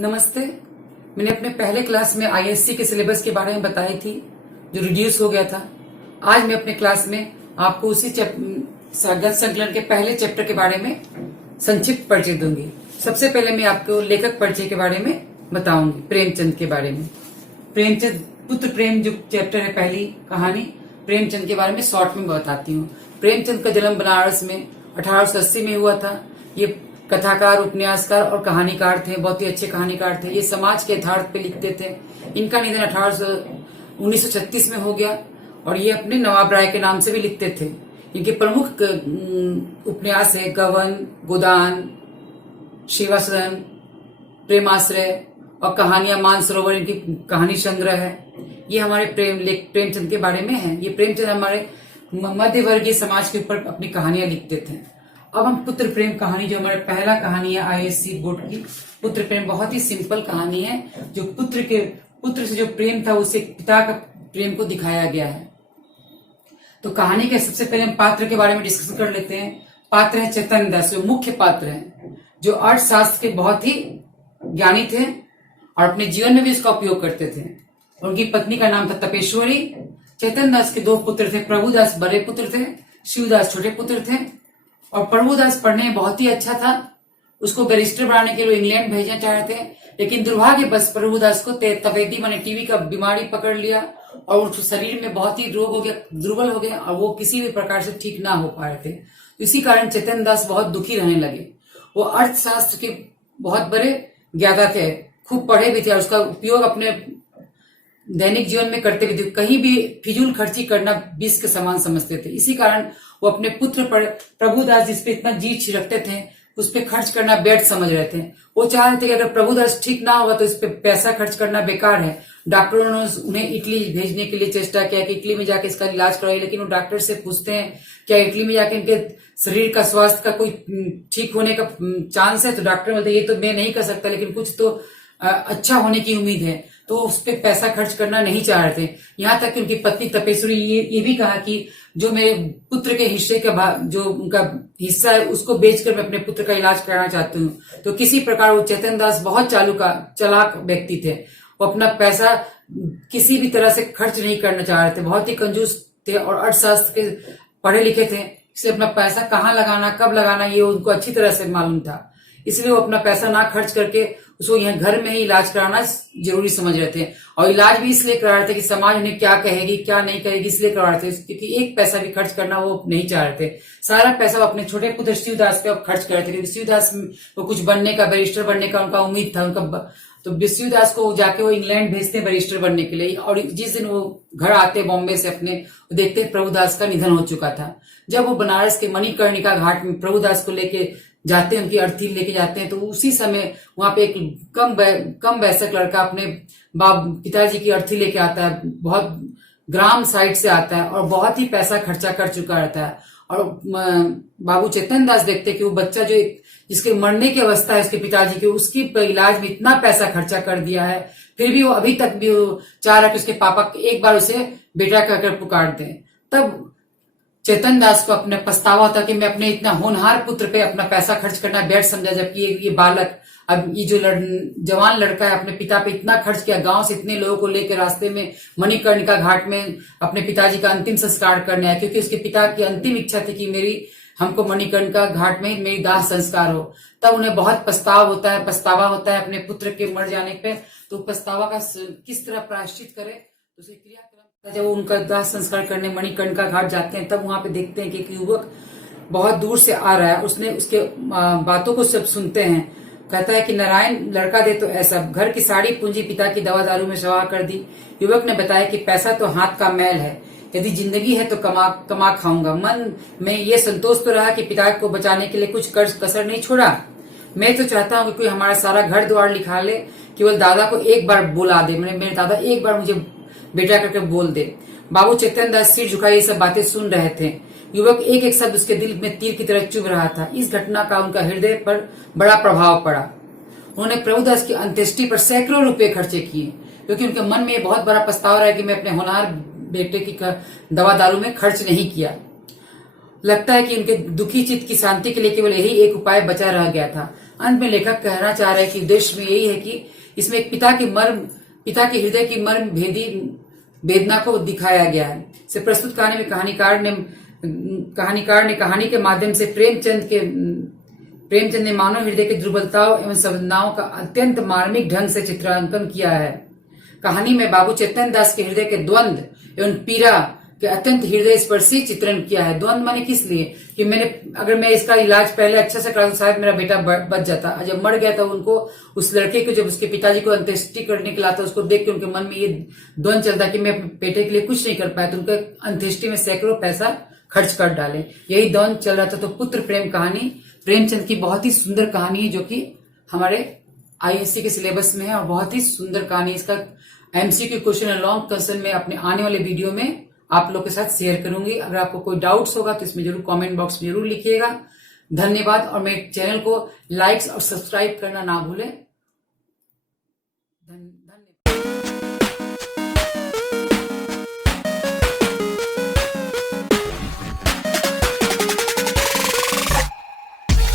नमस्ते। मैंने अपने पहले क्लास में आईएससी के सिलेबस के बारे में बताई थी जो रिड्यूस हो गया था। आज मैं अपने क्लास में आपको उसी गद्य संकलन के पहले चैप्टर के बारे में संक्षिप्त परिचय दूंगी। सबसे पहले मैं आपको लेखक परिचय के बारे में बताऊंगी, प्रेमचंद के बारे में। प्रेमचंद पुत्र प्रेम जो चैप्टर है, पहली कहानी प्रेमचंद के बारे में शॉर्ट में बताती हूँ। प्रेमचंद का जन्म बनारस में 1880 में हुआ था। ये कथाकार, उपन्यासकार और कहानीकार थे। बहुत ही अच्छे कहानीकार थे। ये समाज के यथार्थ पे लिखते थे। इनका निधन 1936 में हो गया और ये अपने नवाब राय के नाम से भी लिखते थे। इनके प्रमुख उपन्यास है गबन, गोदान, शिवासदन, प्रेमाश्रय और कहानियां मानसरोवर। इनकी कहानी संग्रह है। ये हमारे प्रेमचंद के बारे में है। ये प्रेमचंद हमारे मध्यवर्गीय समाज के ऊपर अपनी कहानियां लिखते थे। अब हम पुत्र प्रेम कहानी, जो हमारा पहला कहानी है आईएससी बोर्ड की, पुत्र प्रेम बहुत ही सिंपल कहानी है। जो पुत्र से जो प्रेम था उसे पिता का प्रेम को दिखाया गया है। तो कहानी के सबसे पहले हम पात्र के बारे में डिस्कस कर लेते हैं। पात्र है चैतन्य दास, जो मुख्य पात्र है, जो अर्थशास्त्र के बहुत ही ज्ञानी थे और अपने जीवन में भी इसका उपयोग करते थे। उनकी पत्नी का नाम था तपेश्वरी। चैतन्य दास के दो पुत्र थे। प्रभुदास बड़े पुत्र थे, शिवदास छोटे पुत्र थे। और प्रभुदास पढ़ने में बहुत ही अच्छा था। उसको बैरिस्टर बनाने के लिए इंग्लैंड भेजना चाह रहे थे, लेकिन दुर्भाग्यवश प्रभुदास को तपेदी माने टीबी का बीमारी पकड़ लिया और उसके शरीर में बहुत ही रोग हो गया, दुर्बल हो गया और वो किसी भी प्रकार से ठीक ना हो पा रहे थे। इसी कारण चैतन्य दास बहुत दुखी रहने लगे। वो अर्थशास्त्र के बहुत बड़े ज्ञाता थे, खूब पढ़े भी थे और उसका उपयोग अपने दैनिक जीवन में करते भी थे। कहीं भी फिजूल खर्ची करना विष के समान समझते थे। इसी कारण वो अपने पुत्र पर प्रभुदास जिस पे इतना जी छिड़कते थे, उस पे खर्च करना व्यर्थ समझ रहे थे। वो चाह रहे थे कि अगर प्रभुदास ठीक ना होगा तो इस पे पैसा खर्च करना बेकार है। डॉक्टरों ने उन्हें इटली भेजने के लिए चेष्टा किया कि इटली में जाके इसका इलाज कराइए, लेकिन वो डॉक्टर से पूछते हैं क्या इटली में जाके इनके शरीर का स्वास्थ्य का कोई ठीक होने का चांस है? तो डॉक्टर बोलते ये तो मैं नहीं कर सकता, लेकिन कुछ तो अच्छा होने की उम्मीद है। तो उस पर पैसा खर्च करना नहीं चाह रहे थे। यहाँ तक कि उनकी पत्नी तपेश्वरी ये भी कहा कि जो मेरे पुत्र के हिस्से का जो उनका हिस्सा है उसको बेचकर मैं अपने पुत्र का इलाज कराना चाहती हूँ। तो किसी प्रकार वो चैतन्य दास बहुत चालाक व्यक्ति थे। वो अपना पैसा किसी भी तरह से खर्च नहीं करना चाह रहे थे। बहुत ही कंजूस थे और अर्थशास्त्र के पढ़े लिखे थे, इसलिए अपना पैसा कहाँ लगाना, कब लगाना, ये उनको अच्छी तरह से मालूम था। इसलिए वो अपना पैसा ना खर्च करके उसको यहाँ घर में ही इलाज कराना जरूरी समझ रहे थे। और इलाज भी इसलिए करा रहे थे कि समाज उन्हें क्या कहेगी क्या नहीं कहेगी, इसलिए करवा रहे थे, क्योंकि एक पैसा भी खर्च करना वो नहीं चाह रहे थे। सारा पैसा वो अपने छोटे पुत्र शिवदास पे खर्च कर रहे थे, क्योंकि शिवदास को कुछ बनने का, बैरिस्टर बनने का उनका उम्मीद था उनका। तो शिवदास को जाके वो इंग्लैंड भेजते हैं बैरिस्टर बनने के लिए। और जिस दिन वो घर आते बॉम्बे से अपने, देखते प्रभुदास का निधन हो चुका था। जब वो बनारस के मणिकर्णिका घाट में प्रभुदास को लेके जाते हैं, उनकी अर्थी लेके जाते हैं, तो उसी समय वहां पे एक कम वयस्क लड़का अपने पिताजी की अर्थी लेके आता है। बहुत ग्राम साइड से आता है और बहुत ही पैसा खर्चा कर चुका रहता है। और बाबू चैतन्य दास देखते कि वो बच्चा जो जिसके मरने की अवस्था है उसके पिताजी की, उसकी इलाज में इतना पैसा खर्चा कर दिया है, फिर भी वो अभी तक भी वो चाह रहा है कि उसके पापा एक बार उसे बेटा कहकर पुकार दें। तब चैतन्य दास को अपने पछतावा था कि मैं अपने इतना होनहार पुत्र पे अपना पैसा खर्च करना व्यर्थ समझा, जबकि ये बालक, अब ये जो जवान लड़का है, अपने पिता पे इतना खर्च किया, गांव से इतने लोगों को लेकर रास्ते में मणिकर्णिका घाट में अपने पिताजी का अंतिम संस्कार करने आया, क्योंकि उसके पिता की अंतिम इच्छा थी कि हमको मणिकर्णिका घाट में मेरी दाह संस्कार हो। तब उन्हें बहुत पछतावा होता है अपने पुत्र के मर जाने पे। तो पछतावा का किस तरह प्रायश्चित करे, तो उसे क्रियाक्रम, जब वो उनका दाह संस्कार करने मणिकर्णिका घाट जाते हैं, तब वहां पे देखते हैं कि एक युवक बहुत दूर से आ रहा है। उसने उसके बातों को सब सुनते हैं। कहता है कि नारायण लड़का दे तो ऐसा, घर की सारी पूंजी पिता की दवा दारू में सवा कर दी। युवक ने बताया कि पैसा तो हाथ का मैल है, यदि जिंदगी है तो कमा खाऊंगा। मन में ये संतोष तो रहा कि पिता को बचाने के लिए कुछ कसर नहीं छोड़ा। मैं तो चाहता हूँ कि कोई हमारा सारा घर द्वार लिखा ले, केवल दादा को एक बार बुला दे, मेरे दादा एक बार मुझे बेटा करके बोल दे। बाबू चैतन्य दास सिर झुकाए ये सब बातें सुन रहे थे। युवक एक एक शब्द उसके दिल में तीर की तरह चुभ रहा था। इस घटना का उनका हृदय पर बड़ा प्रभाव पड़ा। उन्होंने प्रभुदास की अंत्येष्टि पर सैकड़ों रुपए खर्चे किए, क्योंकि उनके मन में बहुत बड़ा पछतावा रहा कि मैं अपने होनहार बेटे की दवा दारू में खर्च नहीं किया। लगता है कि उनके दुखी चित्त की शांति के लिए केवल यही एक उपाय बचा रह गया था। अंत में लेखक कहना चाह रहे हैं कि उद्देश्य में यही है कि इसमें एक पिता के हृदय की मर्म भेदी वेदना को दिखाया गया है। इसे प्रस्तुत कहानी में कहानीकार ने कहानी के माध्यम से प्रेमचंद ने मानव हृदय की दुर्बलताओं एवं संवेदनाओं का अत्यंत मार्मिक ढंग से चित्रांकन किया है। कहानी में बाबू चैतन्य दास के हृदय के द्वंद्व एवं पीड़ा के अत्यंत हृदय स्पर्शी चित्रण किया है। द्वंद्व माने किस लिए कि अगर मैं इसका इलाज पहले अच्छा से करा तो शायद मेरा बेटा बच जाता। जब मर गया था उनको, उस लड़के को जब उसके पिताजी को अंत्येष्टि करने के लाता, उसको देख के उनके मन में ये द्वंद्व चलता कि मैं अपने बेटे के लिए कुछ नहीं कर पाया, तो उनके अंत्येष्टि में सैकड़ों पैसा खर्च कर डाले। यही द्वंद्व चल रहा था। तो पुत्र प्रेम कहानी प्रेमचंद की बहुत ही सुंदर कहानी है, जो कि हमारे आईएससी के सिलेबस में है और बहुत ही सुंदर कहानी। इसका MCQ question and long question में अपने आने वाले वीडियो में आप लोग के साथ शेयर करूंगी। अगर आपको कोई डाउट्स होगा तो इसमें जरूर कमेंट बॉक्स में जरूर लिखिएगा। धन्यवाद। और मेरे चैनल को लाइक्स और सब्सक्राइब करना ना भूलें। धन्यवाद।